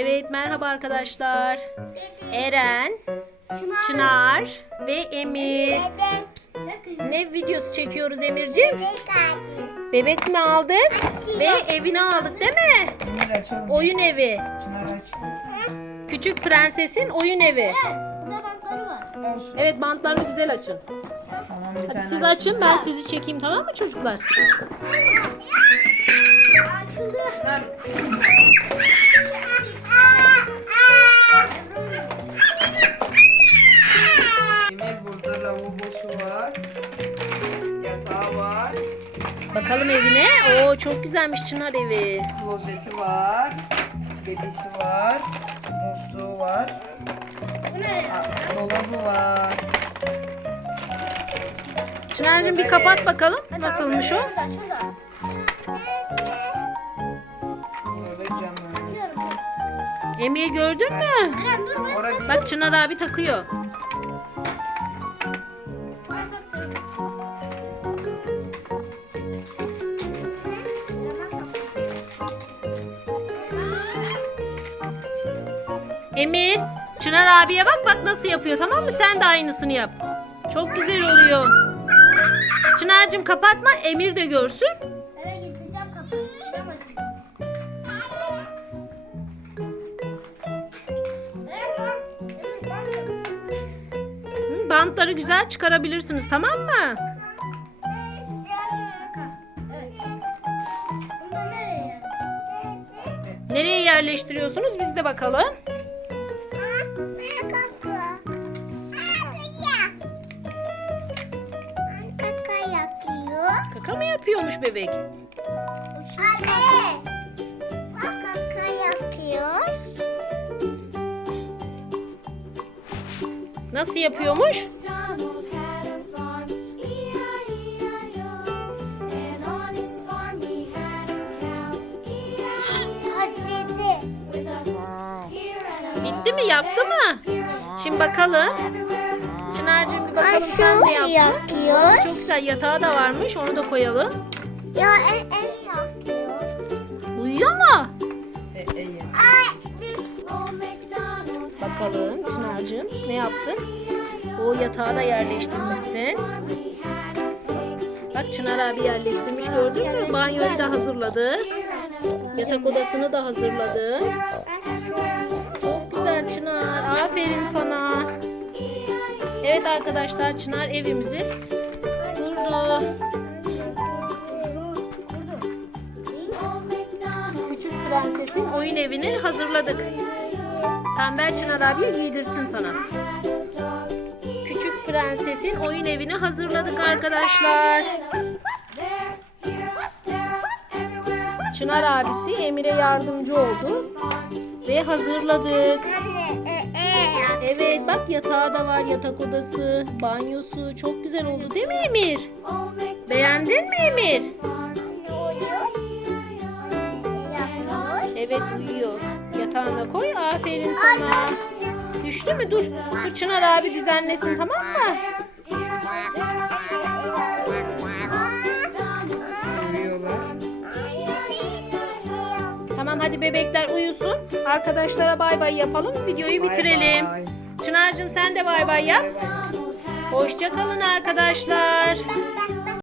Evet merhaba arkadaşlar. Eren, Çınar ve Emir. Ne videosu çekiyoruz Emirciğim? Bebek mi aldık? Ve evini aldık değil mi? Emir açalım. Oyun evi. Çınar aç. Küçük prensesin oyun evi. Burada bantları var. Olsun. Evet bantlarını güzel açın. Tamam bir Hadi tane siz aç. açın ben sizi çekeyim tamam mı çocuklar? Açıldı. Çınar. Lavabosu var. Yatağı var. Bakalım evine. Oo çok güzelmiş Çınar evi. Klozeti var. Bedisi var. Musluğu var. Aa, Dolabı var. Çınar'cığım bir kapat bakalım. Nasılmış o? Şurada şurada. Burada camı. Biliyorum. Emir gördün mü? Eren dur ben. Orada değil. Bak Çınar abi takıyor. Emir, Çınar abiye bak bak nasıl yapıyor tamam mı? Sen de aynısını yap. Çok güzel oluyor. Çınar'cığım kapatma Emir de görsün. Eve gideceğim Bantları güzel çıkarabilirsiniz tamam mı? Nereye yerleştiriyorsunuz biz de bakalım. Yapıyormuş bebek? Anne. Kaka yapıyoruz. Nasıl yapıyormuş? Bitti mi? Yaptı mı? Şimdi bakalım. Çınar'cığım bir bakalım sen de yaptın. Çok yapıyoruz. güzel yatağı da varmış onu da koyalım. Ya en en yapıyor. Uyuyor mu? E, e, ye. Ay düş. Bakalım Çınar'cığım ne yaptın? O yatağı da yerleştirmişsin. Bak Çınar abi yerleştirmiş gördün mü? Banyoyu da hazırladı. Yatak odasını da hazırladı. Çok güzel Çınar. Aferin sana. Evet arkadaşlar Çınar evimizi kurdu. Küçük prensesin oyun evini hazırladık. Tembel Çınar abiye giydirsin sana. Küçük prensesin oyun evini hazırladık arkadaşlar. Çınar abisi Emir'e yardımcı oldu ve hazırladık. Evet bak yatağı da var yatak odası, banyosu çok güzel oldu değil mi Emir? Beğendin mi Emir? Evet uyuyor. Yatağına koy aferin sana. Düştü mü? Dur. Dur Çınar abi düzenlesin tamam mı? Tamam hadi bebekler uyusun. Arkadaşlara bay bay yapalım. Videoyu bitirelim. Bay. Çınar'cığım sen de bay bay yap. Hoşça kalın arkadaşlar.